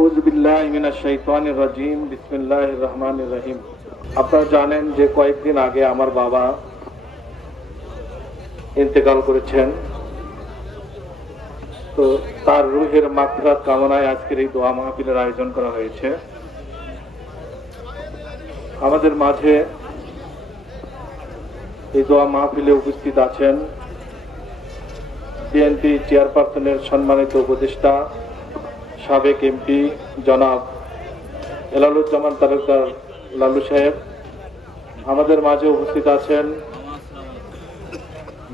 আউযু বিল্লাহি মিনাশ শাইতানির রাজিম বিসমিল্লাহির রহমানির রহিম। আপনারা জানেন যে কয়েকদিন আগে আমার বাবা ইন্তেকাল করেছেন। তো তার রূহের মাগফিরাত কামনায় আজকের এই দোয়া মাহফিলের আয়োজন করা হয়েছে। আমাদের মাঝে এই দোয়া মাহফিলে উপস্থিত আছেন বিএনপি চেয়ারপারসনের সম্মানিত উপদেষ্টা সাবেক এমপি জনাব হেলালুজ্জামান তালুকদার লালু সাহেব। আমাদের মাঝে উপস্থিত আছেন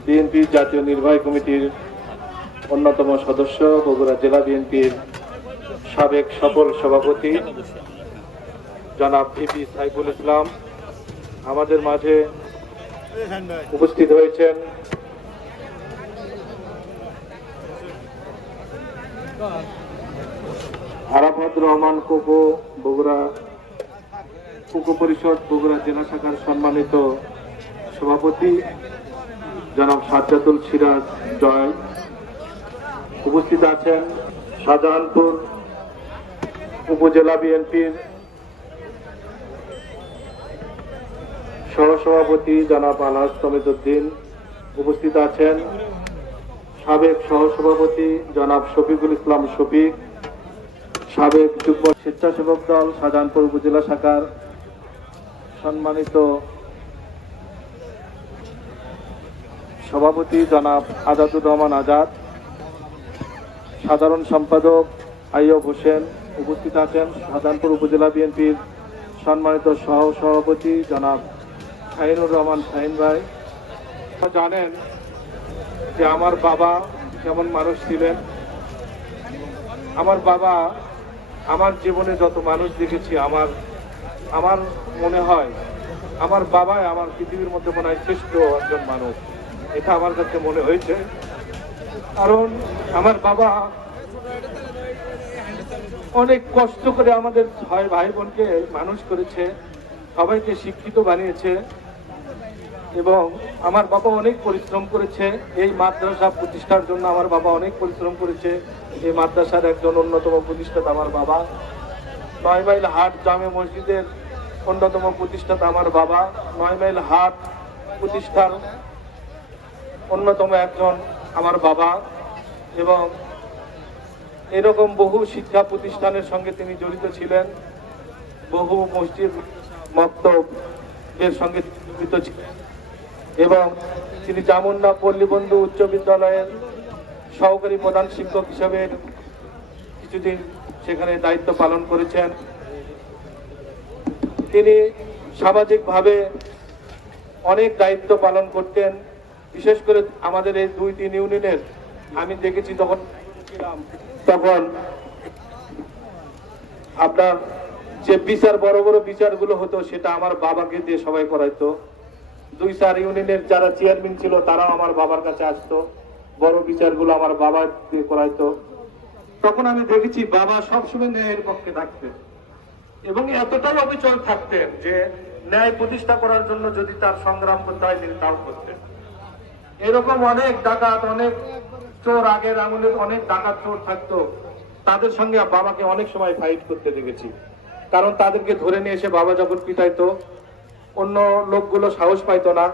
বিএনপি জাতীয় নির্বাহী কমিটির অন্যতম সদস্য বগুড়া জেলা বিএনপির সাবেক সফল সভাপতি জনাব ভিপি সাইফুল ইসলাম। আমাদের মাঝে উপস্থিত হয়েছেন আরাফাত রহমান কোকো বগুড়া কোকো পরিষদ বগুড়া জেলা শাখার সম্মানিত সভাপতি জনাব সাজ্জাদুল সিরাজ জয়। উপস্থিত আছেন শাহজাহানপুর উপজেলা বিএনপির সহসভাপতি জনাব আলহাজ তমিজউদ্দিন। উপস্থিত আছেন সাবেক সহসভাপতি জনাব শফিকুল ইসলাম শফিক, সাবেক যুগ্ম স্বেচ্ছাসেবক দল শাহজাহানপুর উপজেলা শাখার সম্মানিত সভাপতি জনাব আজাদুর রহমান আজাদ, সাধারণ সম্পাদক আইয়ুব হোসেন। উপস্থিত আছেন শাহজাহানপুর উপজেলা বিএনপির সম্মানিত সহ সভাপতি জনাব শাহিনুর রহমান শাহিন ভাই। জানেন যে আমার বাবা কেমন মানুষ ছিলেন। আমার বাবা, আমার জীবনে যত মানুষ দেখেছি, আমার মনে হয় আমার বাবাই আমার পৃথিবীর মধ্যে মনে হয় শ্রেষ্ঠ একজন মানুষ। এটা আমার কাছে মনে হয়েছে, কারণ আমার বাবা অনেক কষ্ট করে আমাদের 6 ভাই বোনকে মানুষ করেছে, সবাইকে শিক্ষিত বানিয়েছে এবং আমার বাবা অনেক পরিশ্রম করেছে এই মাদ্রাসা প্রতিষ্ঠার জন্য। আমার বাবা অনেক পরিশ্রম করেছে। এই মাদ্রাসার একজন অন্যতম প্রতিষ্ঠাতা আমার বাবা। 9 মাইল হাট জামে মসজিদের অন্যতম প্রতিষ্ঠাতা আমার বাবা। 9 মাইল হাট প্রতিষ্ঠার অন্যতম একজন আমার বাবা এবং এরকম বহু শিক্ষা প্রতিষ্ঠানের সঙ্গে তিনি জড়িত ছিলেন। বহু মসজিদ মক্তবের সঙ্গে জড়িত ছিলেন এবং তিনি জামুন্না পল্লীবন্ধু উচ্চ বিদ্যালয়ের সহকারী প্রধান শিক্ষক হিসেবে কিছুদিন সেখানে দায়িত্ব পালন করেছেন। তিনি সামাজিকভাবে অনেক দায়িত্ব পালন করতেন। বিশেষ করে আমাদের এই 2-3 ইউনিয়নের আমি দেখেছি তখন আপনার যে বিচার, বড় বড় বিচারগুলো হতো সেটা আমার বাবাকে দিয়ে সবাই করাইতো। 2-4 ইউনিয়নের যারা চেয়ারম্যান ছিল তারাও আমার বাবার কাছে আসতো, বড় বিচারগুলো আমার বাবা দিয়ে করাইতো। তখন আমি দেখেছি বাবা সবসময় ন্যায়ের পক্ষে থাকতেন এবং এতটাই অবিচল থাকতেন যে ন্যায় প্রতিষ্ঠা করার জন্য যদি তার সংগ্রাম করতে হয় তিনি তাও করতেন। এরকম অনেক ডাকাত, অনেক চোর, আগের আমলে অনেক ডাকাত চোর থাকতো, তাদের সঙ্গে বাবাকে অনেক সময় ফাইট করতে দেখেছি। কারণ তাদেরকে ধরে নিয়ে এসে বাবা যখন পিটাইতো, অন্য লোকগুলো সাহস পাইতো না,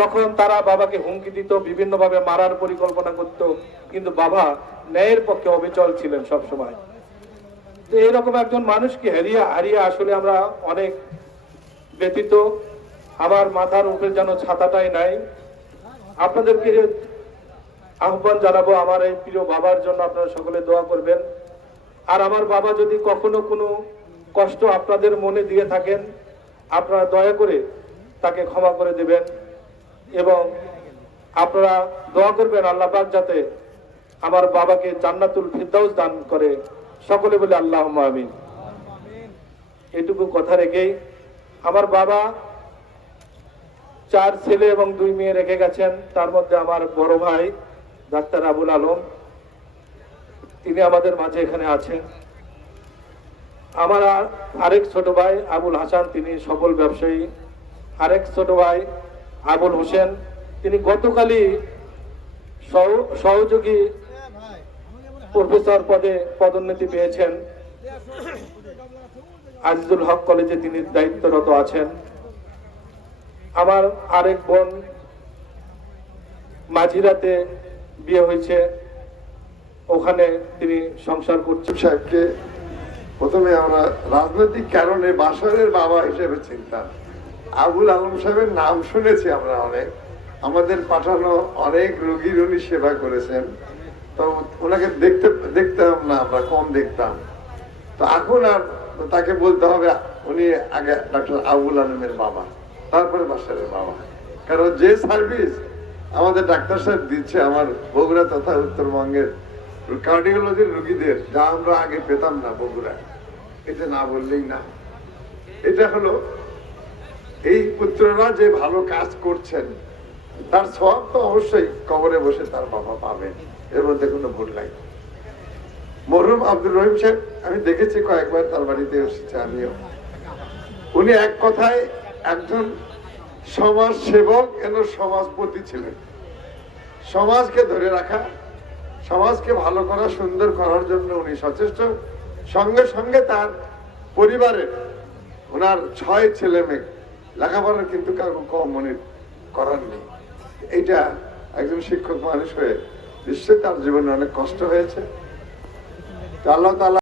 তখন তারা বাবাকে হুমকি দিত, বিভিন্ন ভাবে মারার পরিকল্পনা করত, কিন্তু বাবা ন্যায়ের পক্ষে অবিচল ছিলেন সব সময়। তো এরকম একজন মানুষকে হারিয়ে আসলে আমরা অনেক ব্যথিত। আমার মাথার উপরে যেন ছাতাটাই নাই। আপনাদেরকে আহ্বান জানাবো আমার এই প্রিয় বাবার জন্য আপনারা সকলে দোয়া করবেন। আর আমার বাবা যদি কখনো কোনো কষ্ট আপনাদের মনে দিয়ে থাকেন, আপনারা দয়া করে তাকে ক্ষমা করে দেবেন এবং আপনারা দোয়া করবেন আল্লাহ পাক যাতে আমার বাবাকে জান্নাতুল ফিরদাউস দান করে। সকলে বলে আল্লাহুম্মা আমিন। এটুকু কথা রেখেই আমার বাবা 4 ছেলে এবং 2 মেয়ে রেখে গেছেন। তার মধ্যে আমার বড় ভাই ডাক্তার আবুল আলম, তিনি আমাদের মাঝে এখানে আছেন। আমার আরেক ছোট ভাই আবুল হাসান, তিনি সফল ব্যবসায়ী। আরেক ছোট ভাই আবুল হোসেন, তিনি গতকালই সহযোগী প্রফেসর পদে পদোন্নতি পেয়েছেন আজিজুল হক কলেজে তিনি দায়িত্বরত আছেন। আমার আরেক বোন মাঝিরাতে বিয়ে হয়েছে, ওখানে তিনি সংসার করছেন। সাহেবকে প্রথমে আমরা রাজনৈতিক কারণে বাসরের বাবা হিসেবে চিনতাম। আবুল আলম সাহেবের নাম শুনেছি আমরা অনেক, আমাদের পাঠানো অনেক রোগীর উনি সেবা করেছেন। তো ওনাকে দেখতাম না, আমরা কম দেখতাম। তো এখন আর তাকে বলতে হবে উনি আগে ডক্টর আবুল আলমের বাবা, তারপরে বাসারের বাবা। কারণ যে সার্ভিস আমাদের ডাক্তার সাহেব দিচ্ছে আমার বগুড়া তথা উত্তরবঙ্গের কার্ডিওলজির রোগীদের, যা আমরা আগে পেতাম না বগুড়ায়, এটা না বললেই না। এটা হলো এই পুত্ররা যে ভালো কাজ করছেন তার সব তো অবশ্যই কবরে বসে তার বাবা পাবেন, এর মধ্যে কোনো ভুল নাই। মরহুম আব্দুর রহিম সাহেব আমি দেখেছি কয়েকবার, তার বাড়িতে এসেছি আমিও। উনি এক কথায় একজন সমাজ সেবক এবং সমাজপতি ছিলেন। সমাজকে ধরে রাখা, সমাজকে ভালো করা, সুন্দর করার জন্য উনি সচেষ্ট। সঙ্গে সঙ্গে তার পরিবারের ওনার 6 ছেলে মেয়ে, লেখাপড়ার কিন্তু কাউকে কম মনে করার নেই। এইটা একজন শিক্ষক মানুষ হয়ে নিশ্চয়ই তার জীবনে অনেক কষ্ট হয়েছে। আল্লাহ তাআলা